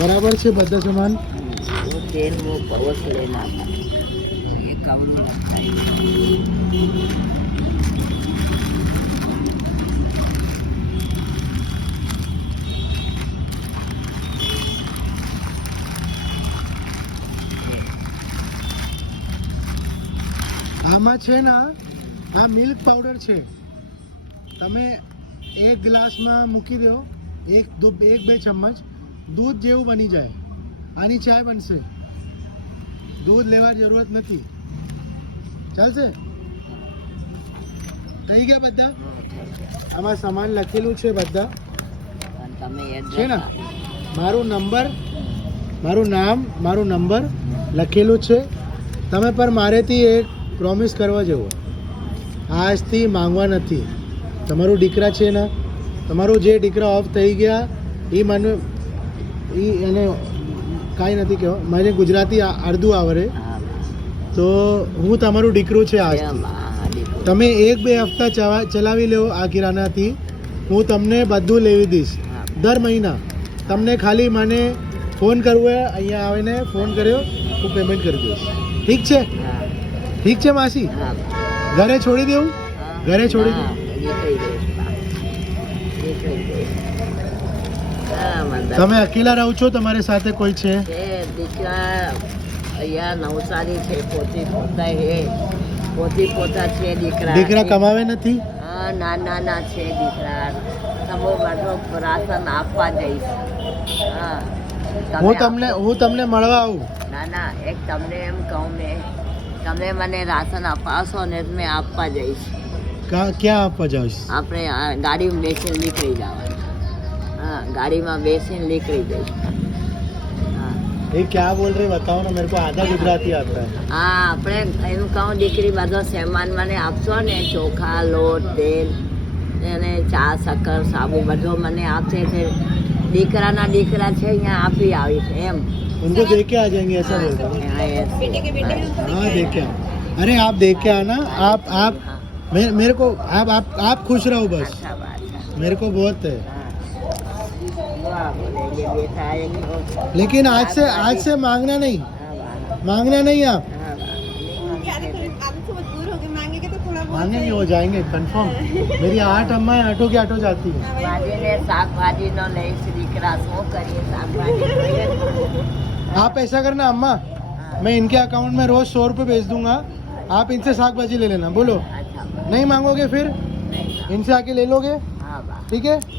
बराबर છે બધા સામાન. वो तेल वो परोस लेना था, ये कवड़ो रखा है। આમાં છે ને આ મિલ્ક પાવડર છે. તમે એક ગ્લાસમાં મૂકી દો, એક બે ચમચ દૂધ જેવું બની જાય. આની ચાય બનશે, દૂધ લેવા જરૂરત નથી. ચાલશે? થઈ ગયા બધા? આમાં સામાન લખેલું છે બધા અને તમે છે ને. એડ્રેસ મારું નંબર, મારું નામ, મારું નંબર લખેલું છે. તમે પર મારેથી એક પ્રોમિસ કરવા જેવો, આજથી માંગવા નથી. તમારું દીકરા છે ને, તમારું જે દીકરા ઓફ થઈ ગયા એ મને એને કાંઈ નથી કહેવા. મને ગુજરાતી અડધું આવડે, તો હું તમારું દીકરું છે આજથી. તમે એક બે હપ્તા ચલાવી લો આ કિરાનાથી, હું તમને બધું લેવી દઈશ દર મહિના. તમને ખાલી મને ફોન કરવો હોય, અહીંયા આવીને ફોન કર્યો, હું પેમેન્ટ કરી દઈશ. ઠીક છે? ઠીક છે માસી? ઘરે છોડી દેવું? ઘરે છોડી દઉં? તમે અકેલા રહો છો? તમારી સાથે કોઈ છે? દીકરા અહીંયા નવસારી છે, પોતી પોતા છે, પોતી પોતા છે દીકરા. દીકરા કમાવે નથી? હા, નાના છે દીકરા. તમે બધો રાશન આપવા જઈશ. હા, હું તમને મળવા આવું. ના એક તમને એમ કહું મેં, તમે મને રાશન અપાવશો ને મેં આપવા જઈશ. ક્યાં આપવા જાઉં? આપણે ગાડીમાં બેસીને નીકળી જવાનું. हाँ, गाड़ी में बेसिन निकली गई। हाँ, ये क्या बोल रहे बताओ ना, मेरे को आधा गुजराती आता है. हाँ, આપણે એમ કહું દીકરી બધો સામાન મને આપશો ને, ચોખા, લોટ, તેલ અને ચા, શક્કર, સાબુ બધો મને આપશે. છે દીકરાના દીકરા છે અહીંયા આપી આવી છે એમ. उनको देख के आ जाएंगे ऐसा बोलता हूँ. हाँ देख के. अरे आप देख के आना. आप मेरे को आप खुश रहो बस. अच्छा बात है. मेरे को बहुत है. वाह, बोलेंगे बेटा आएंगे. लेकिन आज से मांगना नहीं आप. मांगेंगे हो जाएंगे कंफर्म. मेरी 8 अम्मा है, 8 की 8 जाती है. ભાજીને શાકભાજીનો લઈશ દીકરા, શું કરીએ શાકભાજી. आप ऐसा करना अम्मा, मैं इनके अकाउंट में रोज 100 रुपये भेज दूंगा. आप इनसे शाक भाजी ले लेना. बोलो अच्छा, नहीं मांगोगे फिर नहीं, इनसे आके ले लोगे. हाँ बा. ठीक है.